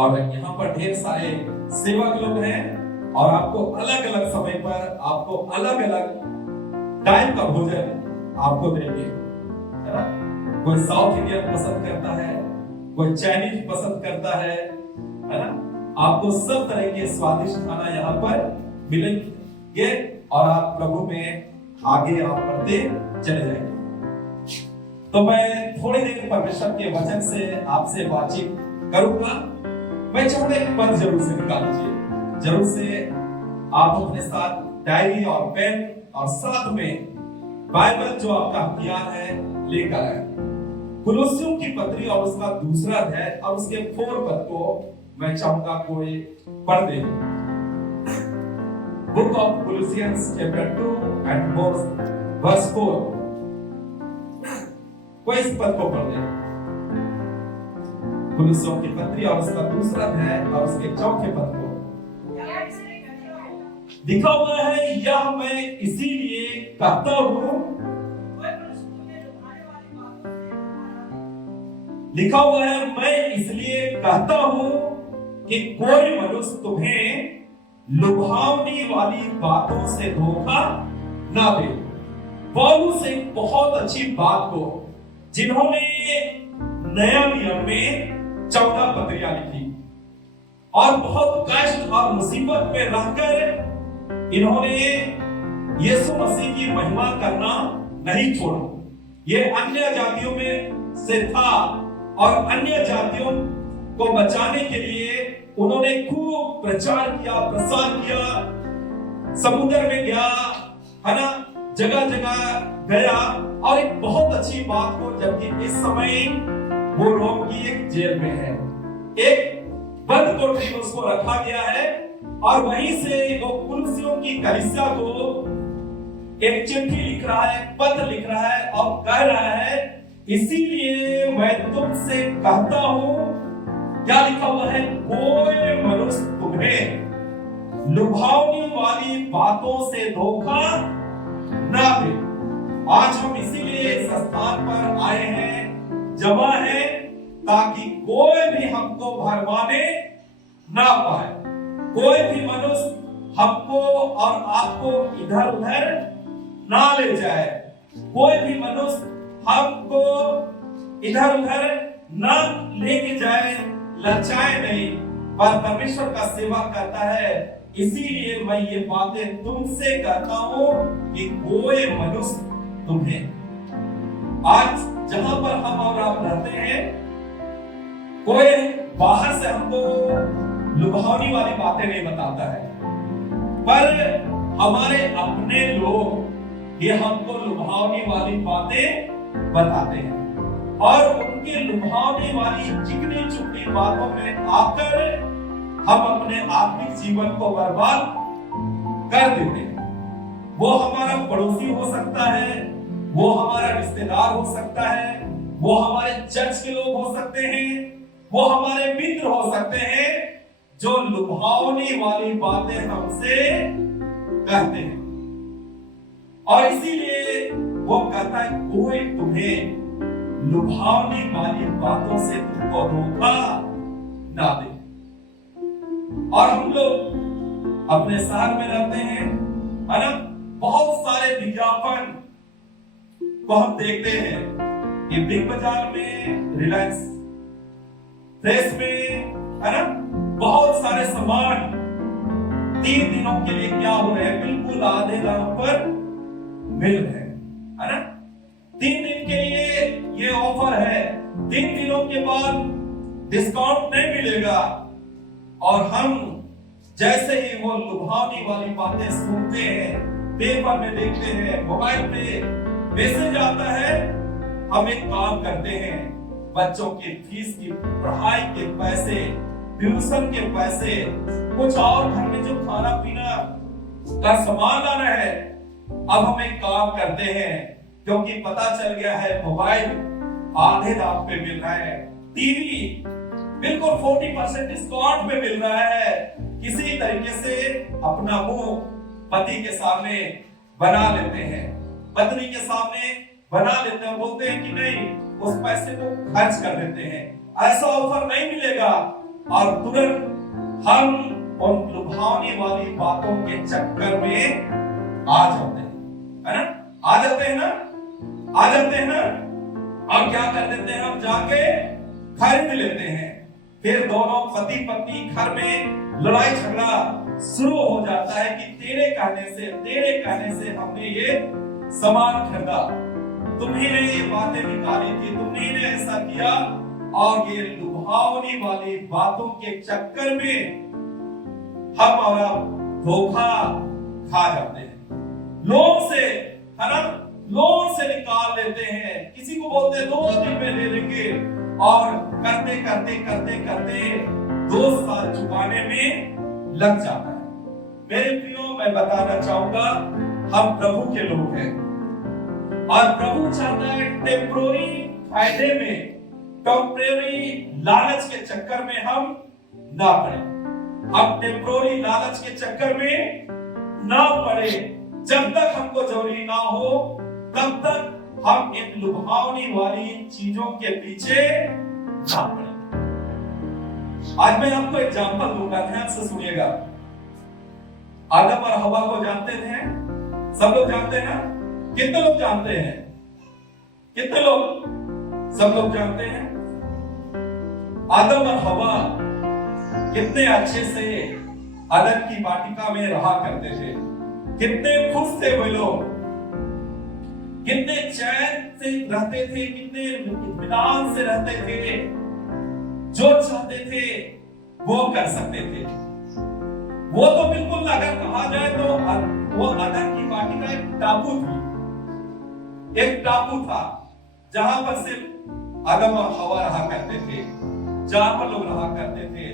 और यहाँ पर ढेर सारे सेवक लोग हैं और आपको अलग अलग समय पर आपको अलग अलग टाइप का भोजन आपको देंगे, है ना। कोई साउथ इंडियन पसंद करता है, कोई चाइनीज पसंद करता है ना। आपको सब तरह के स्वादिष्ट खाना यहाँ पर मिलेंगे और आप प्रभु में आगे आप बढ़ते चले जाएंगे। तो मैं थोड़ी देर परमेश्वर के वचन से आपसे बातचीत करूंगा। मैं चाहूंगा एक पद जरूर से निकाल लीजिए, जरूर से आप अपने साथ डायरी और पेन और साथ में बाइबल जो आपका हथियार है लेकर आए। कुलुस्सियों की पत्री और उसका दूसरा अध्याय और उसके 4 पद को मैं चाहूंगा कोई पढ़ दे। Book of Colossians chapter 2 and verse 4, कोई इस पद को पढ़ दे। कुलुस्सियों की पत्री और उसका दूसरा अध्याय और उसके 4 पद को लिखा हुआ है, यह मैं इसीलिए कहता हूं, लिखा हुआ है, मैं इसलिए कहता हूं कि कोई मनुष्य तुम्हें लुभावने वाली बातों से धोखा ना दे। पौलुस एक बहुत अच्छी बात को, जिन्होंने नया नियम में 14 पत्रियां लिखी और बहुत कष्ट और मुसीबत में रहकर इन्होंने यीशु मसीह की महिमा करना नहीं छोड़ा। ये अन्य जातियों में से था और अन्य जातियों को बचाने के लिए उन्होंने खूब प्रचार किया, प्रसार किया, समुद्र में गया, है ना, जगह जगह गया। और एक बहुत अच्छी बात को, जबकि इस समय वो रोम की एक जेल में है, एक बंद कोठरी में उसको रखा गया है और वहीं से वो कुलुस्सियों की कलीसिया को एक चिट्ठी लिख रहा है, पत्र लिख रहा है और कह रहा है, इसीलिए मैं तुमसे कहता हूं, क्या लिखा हुआ है, कोई मनुष्य तुम्हें लुभावने वाली बातों से धोखा ना दे। आज हम इसीलिए इस स्थान पर आए हैं, जमा हैं, ताकि कोई भी हमको भरमाने ना पाए, कोई भी मनुष्य हमको और आपको इधर उधर ना ले जाए, कोई भी मनुष्य हमको इधर उधर ना लेके जाए, लचाए नहीं, पर परमेश्वर का सेवा करता है। इसीलिए मैं ये बातें तुमसे कहता हूं कि कोई मनुष्य तुम्हें, आज जहां पर हम और आप रहते हैं, कोई बाहर से हमको लुभावने वाली बातें नहीं बताता है, पर हमारे अपने लोग ये हमको लुभावने वाली बातें बताते हैं और उनके लुभावने वाली चिकनी चुपड़ी बातों में आकर हम अपने आत्मिक जीवन को बर्बाद कर देते हैं। वो हमारा पड़ोसी हो सकता है, वो हमारा रिश्तेदार हो सकता है, वो हमारे चर्च के लोग हो सकते हैं, वो हमारे मित्र हो सकते हैं, जो लुभावने वाली बातें हमसे कहते हैं। और इसीलिए वो कहता है, कोई तुम्हें लुभावने वाली बातों से तुमको धोखा ना दे। और हम लोग अपने शहर में रहते हैं, है ना, बहुत सारे विज्ञापन को हम देखते हैं। ये बिग बाजार में, रिलायंस फ्रेश में, है ना, बहुत सारे सामान 3 दिनों के लिए क्या हो रहे हैं, बिल्कुल आधे दाम पर मिल रहे हैं, है ना। 3 दिन के लिए ये ऑफर है, 3 दिनों के बाद डिस्काउंट नहीं मिलेगा। और हम जैसे ही वो लुभावने वाली बातें सुनते हैं, पेपर में देखते हैं, मोबाइल पे मैसेज आता है, हम एक काम करते हैं, बच्चों की फीस की, पढ़ाई के पैसे, ट्यूशन के पैसे, कुछ और घर में जो खाना पीना का सामान लाना है, अब हम एक काम करते हैं, क्योंकि पता चल गया है मोबाइल आधे दाम पे मिल रहा है, टीवी बिल्कुल 40% डिस्काउंट पे मिल रहा है, किसी तरीके से अपना मुंह पति के सामने बना लेते हैं, पत्नी के सामने बना लेते हैं, बोलते हैं कि नहीं, उस पैसे को खर्च कर देते हैं, ऐसा ऑफर नहीं मिलेगा, और तुरंत हम उन लुभावने वाली बातों के चक्कर में आ जाते हैं, है ना? आ जाते हैं ना, आ जाते हैं ना। और क्या कर देते हैं, हम जाके खरीद लेते हैं। फिर दोनों पति पत्नी घर में लड़ाई झगड़ा शुरू हो जाता है कि तेरे कहने से हमने ये सामान खरीदा, तुम्ही ने ये बातें निकाली थी, तुमने ने ऐसा किया। और ये लुभावनी वाली बातों के चक्कर में हम और आप धोखा खा जाते हैं। लोन से, है ना, लोन से निकाल लेते हैं। किसी को बोलते हैं 2 दिन में दे देंगे, और करते करते करते करते 2 साल चुकाने में लग जाता है। मेरे प्रियो, मैं बताना चाहूंगा, हम प्रभु के लोग हैं, और प्रभु चाहता है टेम्पररी फायदे में, टेम्पररी लालच के चक्कर में हम ना पड़े। हम टेम्पररी लालच के चक्कर में ना पड़े। जब तक हमको जरूरी ना हो, तब तक हम इन लुभावनी वाली चीजों के पीछे ना पड़े। आज मैं आपको एग्जांपल दूंगा, ध्यान से सुनिएगा। आदम और हवा को जानते थे? सब लोग जानते हैं ना? कितने लोग जानते हैं? कितने लोग? सब लोग जानते हैं। आदम और हवा कितने अच्छे से अदन की वाटिका में रहा करते थे, कितने खुश थे वे लोग, कितने चैन से रहते थे, कितने इत्मीनान से रहते थे। जो चाहते थे वो कर सकते थे। वो तो बिल्कुल, अगर कहा जाए तो वो अदन की वाटिका एक टापू थी, एक टापू था जहां पर सिर्फ आदम और हवा रहा करते थे, जहां पर लोग रहा करते थे।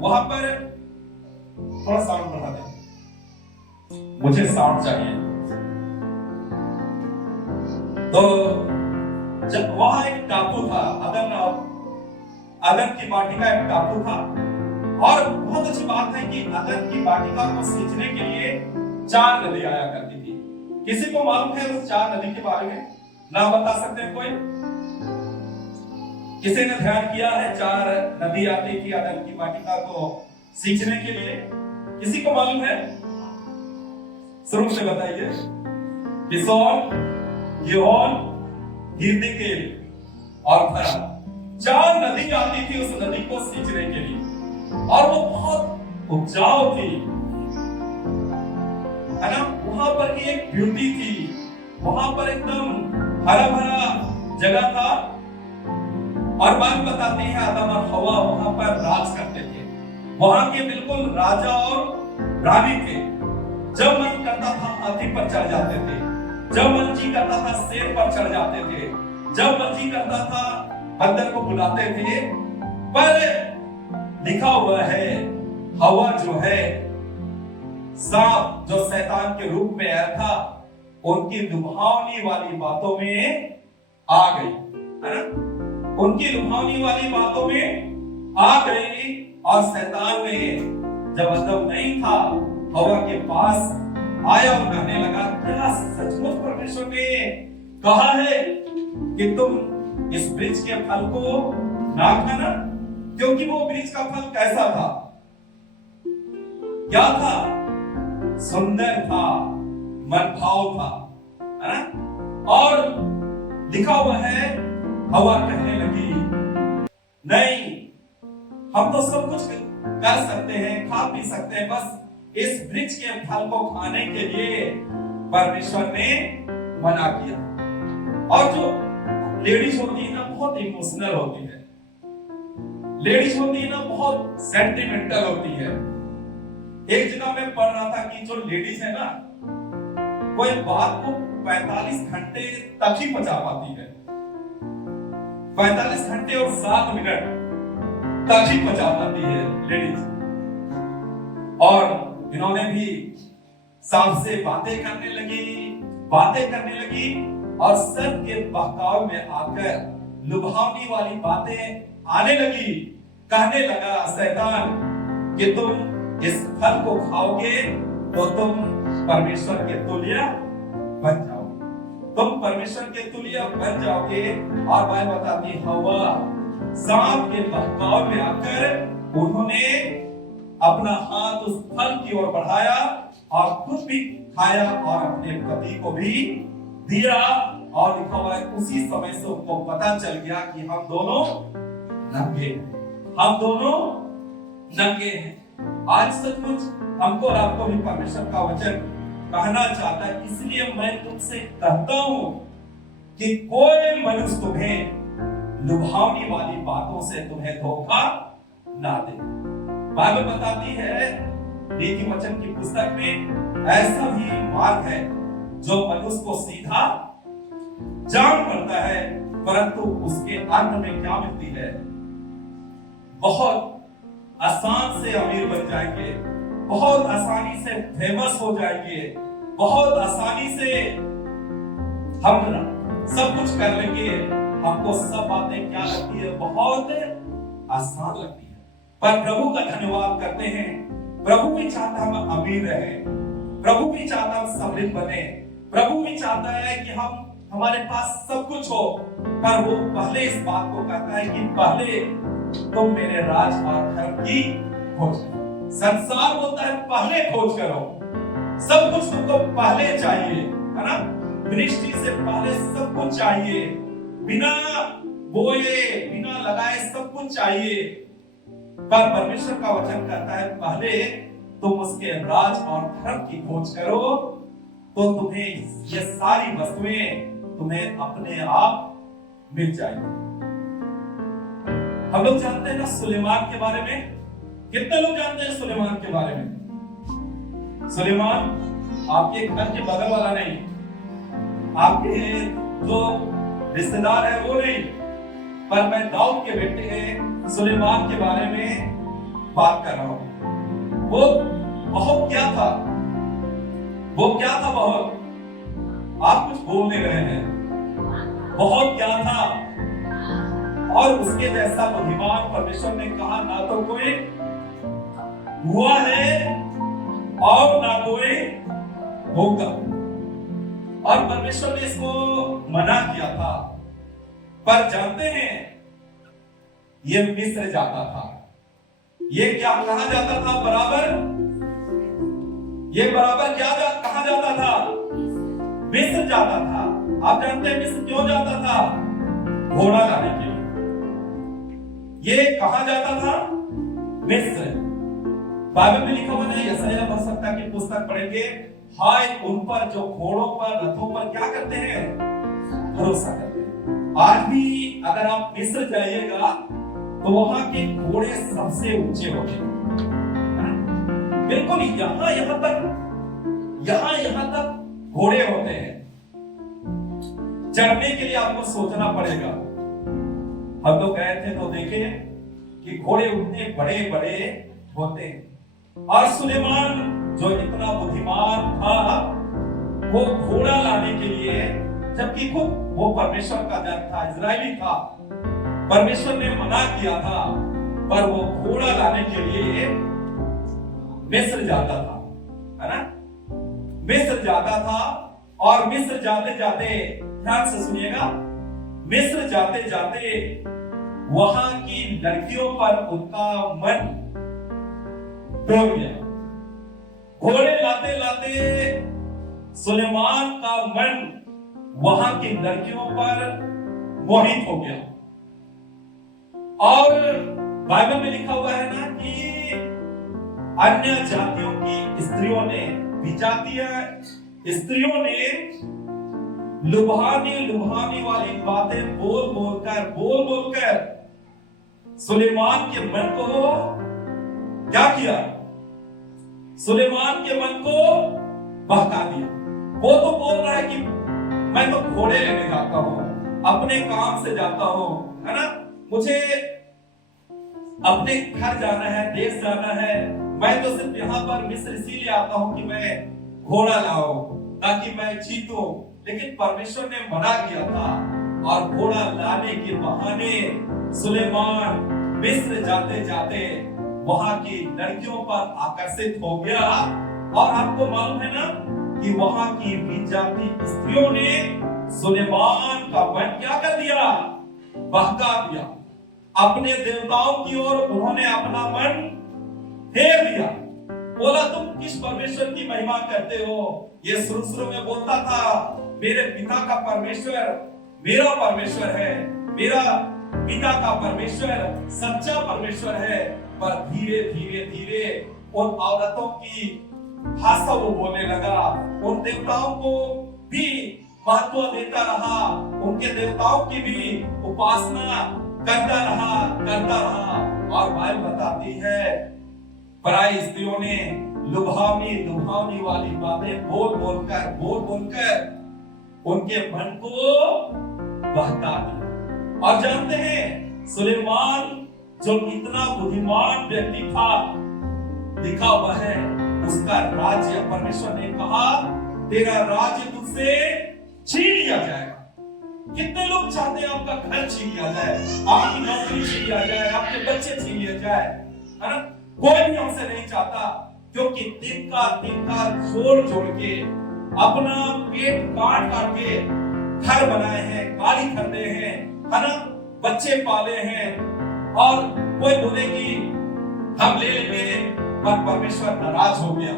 वहां पर थोड़ा साउंड बढ़ा दे, मुझे साउंड चाहिए। तो जब वहां एक टापू था, अदन की वाटिका एक टापू था। और बहुत अच्छी बात है कि अदन की वाटिका को सींचने के लिए 4 नदी आया करती थी। किसी को मालूम है उस 4 नदी के बारे में? नाम बता सकते हैं कोई? किसी ने ध्यान किया है? 4 नदी आती थी अदन की वाटिका को सींचने के लिए। किसी को मालूम है? शुरू से बताइए। पिसोन, गिहोन, हिरनिकेल और फरा, 4 नदी आती थी उस नदी को सींचने के लिए। और वो बहुत उपजाऊ थी, है ना? वहां पर की एक ब्यूटी थी, वहां पर एकदम हरा भरा जगह था। और बात बताती है, आदम और हवा वहां पर राज करते थे। वहां के बिल्कुल राजा और रानी थे। जब मन करता था हाथी पर चढ़ जाते थे, जब मर्जी करता था शेर पर चढ़ जाते थे, जब मर्जी करता था बंदर को बुलाते थे। पर लिखा हुआ है, हवा जो है, सांप जो शैतान के रूप में आया था, उनकी लुभावनी वाली बातों में आ गई, है ना? उनकी लुभावनी वाली बातों में आ गई। और शैतान ने, जब आदम नहीं था, हवा के पास आया और कहने लगा, क्या सचमुच परमेश्वर ने कहा है कि तुम इस वृक्ष के फल को ना खाना? क्योंकि वो वृक्ष का फल कैसा था? क्या था? सुंदर था, मनभाव था, है ना? और लिखा हुआ है, हवा कहने लगी, नहीं, हम तो सब कुछ कर सकते हैं, खा पी सकते हैं, बस इस वृक्ष के फल को खाने के लिए परमेश्वर ने मना किया। और जो लेडीज होती है ना, बहुत इमोशनल होती है। लेडीज होती है ना, बहुत सेंटिमेंटल होती है। एक जगह मैं पढ़ रहा था कि जो लेडीज है ना, कोई बात को 45 घंटे तक ही पचा पाती है। 45 घंटे और 7 मिनट तक ही पचा पाती है लेडीज। और इन्होंने भी सांप से बातें करने लगी और सब के बहकाव में आकर लुभावनी वाली बातें आने लगी। कहने लगा शैतान कि तुम इस फल को खाओगे तो तुम परमेश्वर के तुल्य बन जाओगे, तुम परमेश्वर के तुल्य बन जाओगे। और बाइबल बताती, हवा सांप के बहकाव में आकर उन्होंने अपना हाथ उस फल की ओर बढ़ाया और खुद भी खाया और अपने पति को भी दिया। और लिखा हुआ है उसी समय से उनको पता चल गया कि हम दोनों नंगे हैं, हम दोनों नंगे हैं। आज सचमुच हमको और आपको भी परमेश्वर का वचन कहना चाहता है, इसलिए मैं तुमसे कहता हूं कि कोई मनुष्य तुम्हें लुभावने वाली बातों से तुम्हें धोखा ना दे। बाइबल बताती है नीति वचन की पुस्तक में ऐसा भी मार्ग है जो मनुष्य को सीधा जान पड़ता है, परंतु उसके अंत में क्या मिलती है? बहुत आसान से अमीर बन जाएंगे, बहुत आसानी से फेमस हो जाएंगे, बहुत आसानी से हम सब कुछ कर लेंगे। हमको सब बातें क्या लगती है? बहुत आसान लगती है। पर प्रभु का धन्यवाद करते हैं, प्रभु भी चाहता है हम अमीर रहे, प्रभु भी चाहता है हम समृद्ध बने, प्रभु भी चाहता है कि हमारे पास सब कुछ हो। पर वो पहले इस बात को कहता है कि पहले तुम मेरे राज और धर्म की खोज करो। संसार बोलता है पहले खोज करो, सब कुछ तुमको पहले चाहिए, है ना? मिनिस्ट्री से पहले सब कुछ चाहिए, बिना बोए बिना लगाए सब कुछ चाहिए। पर परमेश्वर का वचन कहता है पहले तुम उसके राज और धर्म की खोज करो, तो तुम्हें ये सारी वस्तुएं तुम्हें अपने आप मिल जाएंगी। हम लोग जानते हैं ना सुलेमान के बारे में? कितने लोग जानते हैं सुलेमान के बारे में? सुलेमान आपके घर के बगल वाला नहीं, आपके जो रिश्तेदार है वो नहीं, पर मैं दाऊद के बेटे सुलेमान के बारे में बात कर रहा हूं। वो बहुत क्या था? वो क्या था बहुत? आप कुछ बोल नहीं रहे हैं। बहुत क्या था? और उसके जैसा बुद्धिमान परमेश्वर ने कहा ना तो कोई हुआ है और ना कोई होगा। और परमेश्वर ने इसको मना किया था। पर जानते हैं ये मिस्र जाता था। ये क्या कहा जाता था? बराबर ये बराबर क्या कहा जाता था? मिस्र जाता था। आप जानते हैं मिस्र क्यों जाता था? घोड़ा लाने के लिए। ये कहा जाता था मिस्र। बाइबल में लिखा हुआ है, यशायाह 62 की पुस्तक पढ़ेंगे, हाय उन पर जो घोड़ों पर रथों पर क्या करते हैं? भरोसा करते हैं। आज भी अगर आप मिस्र जाइएगा तो वहां के घोड़े सबसे ऊंचे होंगे, बिल्कुल यहां तक घोड़े होते हैं। चढ़ने के लिए आपको सोचना पड़ेगा। हम लोग गए थे तो देखे कि घोड़े उतने बड़े बड़े होते हैं। और सुलेमान जो इतना बुद्धिमान था, वो घोड़ा लाने के लिए, जबकि खुद वो परमेश्वर का जन था, इजरायली था, परमेश्वर ने मना किया था, पर वो घोड़ा लाने के लिए मिस्र जाता था, है ना? मिस्र जाता था। और मिस्र जाते जाते, ध्यान से सुनिएगा, मिस्र जाते जाते वहां की लड़कियों पर उनका मन डोल गया। घोड़े लाते लाते सुलेमान का मन वहां की लड़कियों पर मोहित हो गया। और बाइबल में लिखा हुआ है ना कि अन्य जातियों की स्त्रियों ने, विजातीय स्त्रियों ने लुभाने वाली बातें बोल बोलकर सुलेमान के मन को क्या किया? सुलेमान के मन को बहका दिया। वो तो बोल रहा है कि मैं तो घोड़े लेने जाता हूं, अपने काम से जाता हूं, है ना? मुझे अपने घर जाना है, देश जाना है, मैं तो सिर्फ यहाँ पर मिस्र इसीलिए आता हूं कि मैं घोड़ा लाऊं ताकि मैं जीतूं। लेकिन परमेश्वर ने मना किया था और घोड़ा लाने के बहाने सुलेमान मिस्र जाते जाते वहां की लड़कियों पर आकर्षित हो गया। और आपको मालूम है ना कि वहां की विजाती स्त्रियों ने सुलेमान का मन क्या कर दिया? बहका दिया। अपने देवताओं की ओर उन्होंने अपना मन फेर दिया। बोला तुम किस परमेश्वर की महिमा करते हो? ये शुरू में बोलता था मेरे पिता का परमेश्वर मेरा परमेश्वर है, मेरा पिता का परमेश्वर सच्चा परमेश्वर है। पर धीरे धीरे धीरे उन औरतों की भाषा वो बोलने लगा, उन देवताओं को भी महत्व देता रहा, उनके देवताओं की भी उपासना करता रहा। और बाइबल बताती है पराई स्त्रियों ने लुभावनी वाली बातें बोल बोलकर उनके मन को बहका दिया। और जानते हैं सुलेमान जो इतना बुद्धिमान व्यक्ति था, लिखा हुआ है उसका राज्य परमेश्वर ने कहा तेरा राज्य तुझसे छीन लिया जाएगा। कितने लोग चाहते हैं आपका घर छीन लिया जाए, आपकी नौकरी छीन लिया जाए, आपके बच्चे छीन लिए जाए, है ना? कोई भी हमसे नहीं चाहता, क्योंकि दिन का जोड़ के अपना पेट काट के घर बनाए हैं, गाड़ी खरीदे हैं, है ना? बच्चे पाले हैं। और कोई बोले कि हम ले लेंगे, पर परमेश्वर नाराज हो गया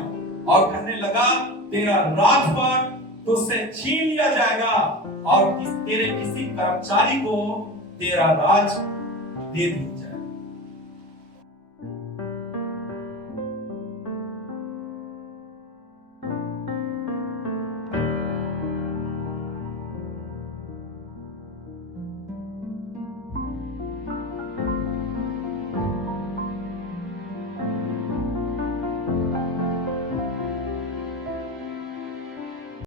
और कहने लगा तेरा राजपाट तुझसे छीन लिया जाएगा और तेरे किसी कर्मचारी को तेरा राज दे दिया जाएगा।